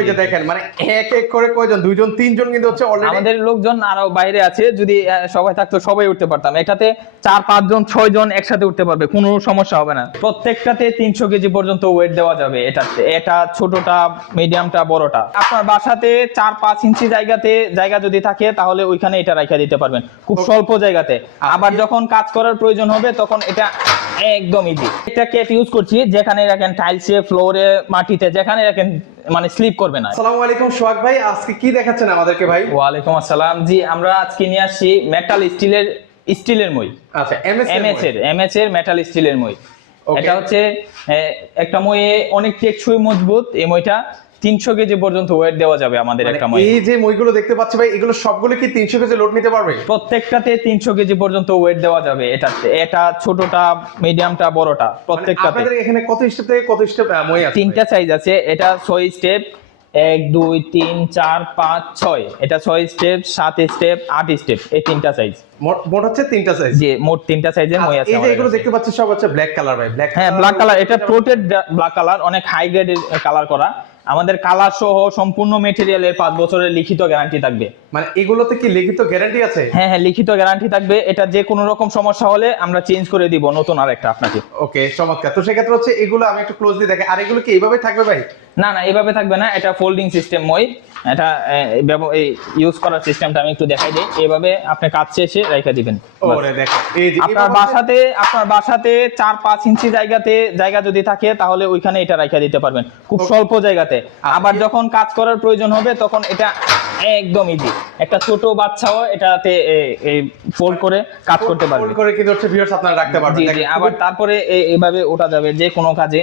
এই যে দেখেন মানে এক এক করে কয়জন? দুইজন তিনজন কিন্তু হচ্ছে অলরেডি আমাদের লোকজন আরও বাইরে আছে যদি সবাই থাকতো সবাই উঠতে পারতাম। এটাতে চার পাঁচ জন ছয় জন একসাথে উঠতে পারবে কোনো সমস্যা হবে না। প্রত্যেকটাতে তিনশো কেজি পর্যন্ত ওয়েট দেওয়া যাবে এটাতে। এটা ছোটটা মিডিয়ামটা বড়টা। আপনার বাসাতে চার পাঁচ ইঞ্চি জায়গাতে জায়গা যদি থাকে তাহলে ওইখানে এটা রাখা দিতে পারবেন। খুব স্বল্প জায়গাতে। আবার যখন কাজ করার প্রয়োজন হবে তখন এটা একদম ইজি একটা কেট ইউজ করছি? যেখানে রাখেন টাইলসে ফ্লোরে মাটিতে যেখানে রাখেন মানে স্লিপ করবে না। আসসালামু আলাইকুম সোহাগ ভাই আজকে কি দেখাচ্ছেন আমাদেরকে ভাই? ওয়ালাইকুম আসসালাম। জি আমরা আজকে নিয়ে আসছি মেটাল স্টিলের স্টিলের মই। আচ্ছা এমএস এমএস এর এমএস এর মেটাল স্টিলের মই। এটা হচ্ছে একটা মইয়ে অনেক টেকসই মজবুত এই মইটা। তিনশো কেজি পর্যন্ত ওয়েট দেওয়া যাবে আমাদের একটা মই মানে এই যে মইগুলো দেখতে পাচ্ছি ভাই এগুলো সবগুলো কি 300 কেজি লোড নিতে পারবে? প্রত্যেকটাতে তিনশো কেজি পর্যন্ত ওয়েট দেওয়া যাবে। এটাতে এটা ছোটটা মিডিয়ামটা বড়টা মানে প্রত্যেকটাতে। আপনাদের এখানে কত স্টেপ থেকে কত স্টেপ মই আছে? তিনটা সাইজ আছে। এটা ছয় স্টেপ এক দুই তিন চার পাঁচ ছয়। এটা ছয় স্টেপ সাত স্টেপ আট স্টেপ এই তিনটা সাইজ মোট হচ্ছে তিনটা সাইজ যে মোট তিনটা সাইজের মই আছে এই যে এগুলো দেখতে পাচ্ছি সব হচ্ছে ব্ল্যাক কালার ভাই ব্ল্যাক হ্যাঁ ব্ল্যাক কালার এটা টোটেড ব্ল্যাক কালার অনেক হাই গ্রেডের কালার করা। আমাদের কালার সহ সম্পূর্ণ মেটেরিয়ালের পাঁচ বছরের লিখিত গ্যারান্টি থাকবে। মানে এগুলোতে কি লিখিত গ্যারান্টি আছে? হ্যাঁ হ্যাঁ লিখিত গ্যারান্টি থাকবে। এটা যে কোনো রকম সমস্যা হলে আমরা চেঞ্জ করে দিব নতুন আরেকটা আপনাকে। ওকে চমৎকার। তো সেক্ষেত্রে হচ্ছে এগুলো আমি একটু ক্লোজলি দেখে আর এগুলো কি এইভাবে থাকবে ভাই? না না থাকবে না। এটা ফোল্ডিং সিস্টেম মই। এটা ইউজ করার সিস্টেমটা আমি একটু দেখাই দিই। আপনি কাজ শেষে রেখে দিবেন। ওরে দেখো আপনার বাসাতে আপনার বাসাতে চার পাঁচ ইঞ্চি জায়গাতে জায়গা যদি থাকে তাহলে ওইখানে এটা রেখে দিতে পারবেন। খুব স্বল্প জায়গাতে। আবার যখন কাজ করার প্রয়োজন হবে তখন এটা একদম ইজি একটা ছোট বাচ্চাও এটাতে ফোল্ড করে কাজ করতে পারবে। ফোল্ড করে কিন্তু হচ্ছে ভিউয়ার্স আপনারা রাখতে পারবেন। আবার তারপরে এইভাবে ওটা যাবে যে কোনো কাজে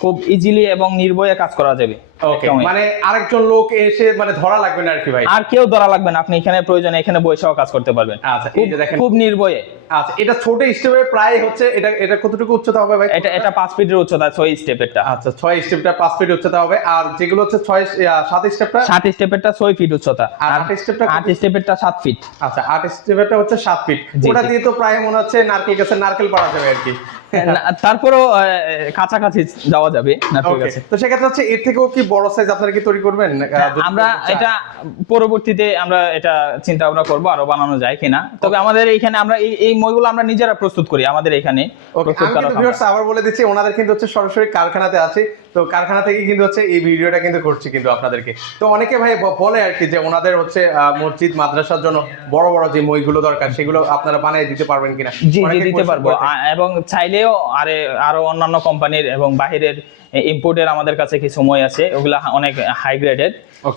খুব ইজিলি এবং নির্ভয়ে কাজ করা যাবে। ওকে মানে আরেকজন লোক এসে মানে ধরা লাগবে না আর কি ভাই। আর কেউ ধরা লাগবে না আপনি এখানে প্রয়োজনে এখানে বসেও কাজ করতে পারবেন। আচ্ছা এই যে দেখেন। খুব নির্ভয়ে। আচ্ছা এটা ছোট স্টেপে প্রায় হচ্ছে এটা এটা কতটুকু উচ্চতা হবে ভাই? এটা এটা পাঁচ ফিটের উচ্চতা ছয় স্টেপেরটা আচ্ছা ছয় স্টেপটা পাঁচ ফিট উচ্চতা হবে আর যেগুলো হচ্ছে ছয় আহ, সাত স্টেপটা সাত স্টেপেরটা ছয় ফিট উচ্চতা। আর আর আট স্টেপটা কত? আট স্টেপেরটা সাত ফিট আচ্ছা আট স্টেপটা হচ্ছে সাত ফিট জি, ওটা দিয়ে তো প্রায় মনে হচ্ছে নারকেল গাছের নারকেল পাড়া যাবে আর কি তারপরেও কাছাকাছি যাওয়া যাবে তো সেক্ষেত্রে হচ্ছে এর থেকেও কি বড় সাইজ আপনারা কি তৈরি করবেন? আহ, আমরা এটা পরবর্তীতে আমরা এটা চিন্তা ভাবনা করব আরও বানানো যায় কিনা। তবে আমাদের এখানে আমরা এই মইগুলো আমরা নিজেরা প্রস্তুত করি আমাদের এখানে আবার বলে দিচ্ছি ওনাদের কিন্তু হচ্ছে সরাসরি কারখানাতে আছে। তো কারখানা থেকে কিন্তু হচ্ছে এই ভিডিওটা কিন্তু করছি কিন্তু আপনাদেরকে। তো অনেকে ভাই বলে আর কি যে ওনাদের হচ্ছে মসজিদ মাদ্রাসার জন্য বড় বড় যে মইগুলো দরকার সেগুলো আপনারা বানিয়ে দিতে পারবেন কিনা? জি জি দিতে পারব। এবং চাইলেও আরে আরও অন্যান্য কোম্পানির এবং বাহিরের ইম্পোর্টের আমাদের কাছে কিছু মই আছে ওগুলা অনেক হাই গ্রেডেড.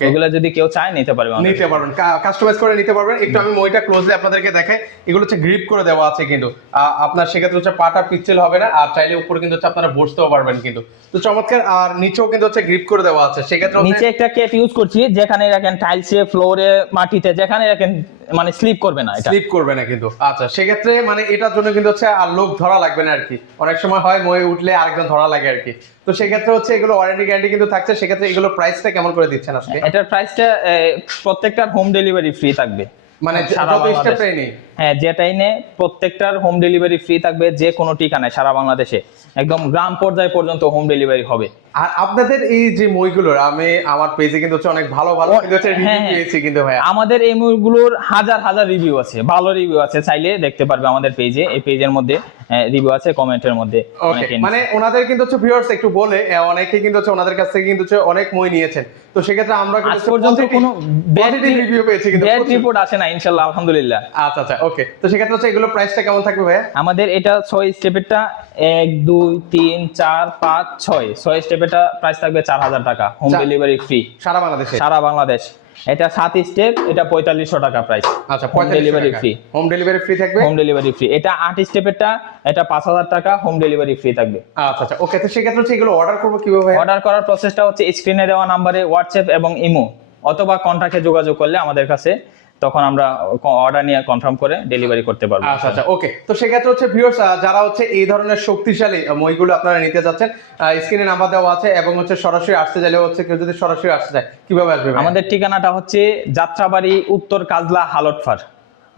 ওগুলা যদি কেউ চায় নিতে পারবে নিতে পারবেন। কাস্টমাইজ করে নিতে পারবেন। একটু আমি মইটা ক্লোজলি আপনাদেরকে দেখাই। এগুলো হচ্ছে গ্রিপ করে দেওয়া আছে কিন্তু। আহ, আপনার সেক্ষেত্রে হচ্ছে পাটা পিচ্ছিল হবে না আর চাইলে উপরে কিন্তু হচ্ছে আপনারা বসতেও পারবেন কিন্তু। তো চমৎকার আর নিচেও কিন্তু হচ্ছে গ্রিপ করে দেওয়া আছে। সেক্ষেত্রে নিচে একটা কেট ইউজ করছি যেখানে রাখেন টাইলসে ফ্লোরে মাটিতে যেখানে রাখেন মানে স্লিপ করবে না এটা। স্লিপ করবে না কিন্তু। আচ্ছা সেক্ষেত্রে মানে এটার জন্য কিন্তু হচ্ছে আর লোক ধরা লাগবে না আর কি অনেক সময় হয় মই উঠলে আরেকজন ধরা লাগে আর কি তো সেক্ষেত্রে হচ্ছে এগুলো ওয়ারেন্টি গ্যারান্টি কিন্তু থাকছে। সেক্ষেত্রে এগুলো প্রাইসটা কেমন করে দিচ্ছেন আজকে? এটার প্রাইসটা প্রত্যেকটার হোম ডেলিভারি ফ্রি থাকবে। মানে যত। স্টেপটাই নেই। হ্যাঁ যেটাই নে প্রত্যেকটার হোম ডেলিভারি ফ্রি থাকবে যে কোনো ঠিকানায় সারা বাংলাদেশে। একদম গ্রাম পর্যায় পর্যন্ত হোম ডেলিভারি হবে। আর আপনাদের এই যে মইগুলোর আমি আমার পেজে কিন্তু হচ্ছে অনেক ভালো ভালো কিন্তু হচ্ছে রিভিউ হ্যাঁ, হ্যাঁ। পেয়েছি কিন্তু ভাইয়া। আমাদের এই মুভিগুলোর হাজার হাজার রিভিউ আছে। ভালো রিভিউ আছে চাইলে দেখতে পারবে আমাদের পেজে এই পেজের মধ্যে রিভিউ আছে কমেন্টের মধ্যে মানে ওনাদের কিন্তু হচ্ছে ভিউয়ার্স একটু বলে অনেকে কিন্তু হচ্ছে ওনাদের কাছ থেকে কিন্তু হচ্ছে অনেক মই নিয়েছেন। তো সেক্ষেত্রে আমরা কিন্তু পর্যন্ত কোনো পজিটিভ রিভিউ পেয়েছি কিন্তু ব্যাড রিপোর্ট আসে না ইনশাল্লাহ আলহামদুলিল্লাহ। আচ্ছা আচ্ছা ওকে তো সেক্ষেত্রে হচ্ছে এগুলো প্রাইসটা কেমন থাকবে ভাইয়া? আমাদের এটা ছয় স্টেপেরটা এক দুই তিন চার পাঁচ ছয়। ছয় স্টেপেরটা প্রাইস থাকবে চার হাজার টাকা হোম ডেলিভারি ফ্রি সারা বাংলাদেশে? সারা বাংলাদেশ। এটা সাত স্টেপ এটা পঁয়তাল্লিশশো টাকা প্রাইস আচ্ছা home delivery free home delivery free থাকবে? হোম ডেলিভারি ফ্রি এটা আট স্টেপেরটা এটা পাঁচ হাজার টাকা হোম ডেলিভারি ফ্রি থাকবে। আচ্ছা আচ্ছা। ওকে তো সেক্ষেত্রে হচ্ছে এগুলো অর্ডার করব কীভাবে অর্ডার করার প্রসেসটা হচ্ছে স্ক্রিনে দেওয়া নাম্বারে হোয়াটসঅ্যাপ এবং ইমো অথবা কন্ট্যাক্টে যোগাযোগ করলে আমাদের কাছে তখন আমরা অর্ডার নিয়ে কনফার্ম করে ডেলিভারি করতে পারব। আচ্ছা আচ্ছা ওকে তো সেক্ষেত্রে হচ্ছে ভিউয়ার্স যারা হচ্ছে এই ধরনের শক্তিশালী মইগুলো আপনারা নিতে যাচ্ছেন স্ক্রিনে নাম্বার দেওয়া আছে এবং হচ্ছে সরাসরি আসতে চাইলে হচ্ছে কেউ যদি সরাসরি আসতে চায় কীভাবে আসবে আমাদের ঠিকানাটা হচ্ছে যাত্রাবাড়ি উত্তর কাজলা হালটফার।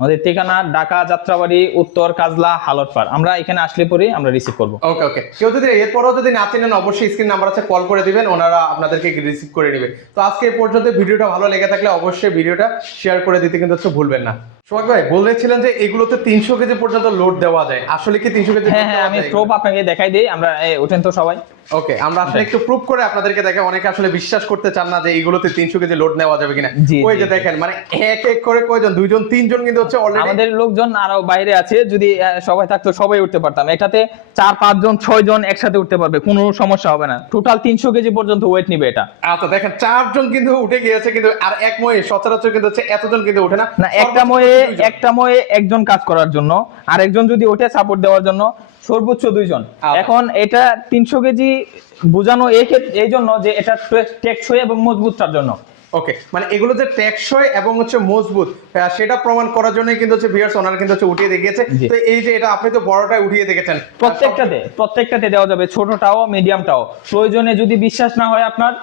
আমাদের ঠিকানা ঢাকা যাত্রাবাড়ি, উত্তর কাজলা, হালটপাড়। আমরা এখানে আসলে পরে আমরা রিসিভ করব। ওকে ওকে কেউ যদি এরপরও যদি না চেনেন, অবশ্যই স্ক্রিন নাম্বার আছে কল করে দিবেন, ওনারা আপনাদেরকে রিসিভ করে নেবে। তো আজকে এই পর্যন্ত ভিডিওটা ভালো লেগে থাকলে অবশ্যই ভিডিওটা শেয়ার করে দিতে কিন্তু ভুলবেন না। সোহাগ ভাই বলেছিলেন যে এগুলোতে তিনশো কেজি পর্যন্ত লোড দেওয়া যায়। আসলে কি তিনশো কেজি হ্যাঁ হ্যাঁ আমি প্রুফ আপনাকে দেখাই দিই আমরা ওঠেন তো সবাই। ওকে আমরা আসলে একটু প্রুফ করে আপনাদেরকে দেখে অনেকে আসলে বিশ্বাস করতে চান না যে এইগুলোতে তিনশো কেজি লোড নেওয়া যাবে কিনা। ওই যে দেখেন মানে এক এক করে কয়জন? দুইজন তিনজন কিন্তু হচ্ছে অলরেডি আমাদের লোকজন আরও বাইরে আছে যদি সবাই থাকতো সবাই উঠতে পারতাম। এটাতে চার পাঁচজন ছয় জন একসাথে উঠতে পারবে কোনো সমস্যা হবে না। টোটাল তিনশো কেজি পর্যন্ত ওয়েট নিবে এটা। আচ্ছা দেখেন চারজন কিন্তু উঠে গিয়েছে কিন্তু আর এক ময়ে সচরাচর কিন্তু হচ্ছে এতজন কিন্তু উঠে না। না একটা ময়ে। একটা ময়ে একজন কাজ করার জন্য আর একজন যদি ওঠে সাপোর্ট দেওয়ার জন্য সর্বোচ্চ দুইজন। আচ্ছা। এখন এটা তিনশো কেজি বোঝানো এই জন্য যে এটা টেকসই এবং মজবুতটার জন্য। ওকে মানে এগুলো যে টেকসই এবং হচ্ছে মজবুত সেটা প্রমাণ করার জন্যই কিন্তু হচ্ছে ভিউয়ার্স ওনারা কিন্তু হচ্ছে উঠিয়ে দেখিয়েছে। তো এই যে এটা আপনি তো বড়টাই উঠিয়ে দেখেছেন। প্রত্যেকটাতে প্রত্যেকটাতে দেওয়া যাবে ছোটটাও মিডিয়ামটাও প্রয়োজনে যদি বিশ্বাস না হয় আপনার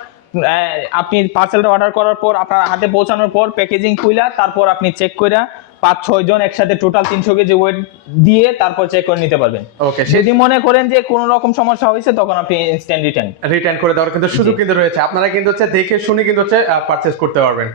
আপনি পার্সেলটা অর্ডার করার পর আপনার হাতে পৌঁছানোর পর প্যাকেজিং খুইলা তারপর আপনি চেক করে পাঁচ ছয় জন একসাথে টোটাল তিনশো কেজি ওয়েট দিয়ে তারপর চেক করে নিতে পারবেন। ওকে যদি মনে করেন যে কোন রকম সমস্যা হয়েছে তখন আপনি ইনস্ট্যান্ট রিটার্ন রিটার্ন করে দেওয়ার কিন্তু সুযোগ কিন্তু রয়েছে। আপনারা কিন্তু হচ্ছে দেখে শুনে কিন্তু হচ্ছে পারচেস করতে পারবেন।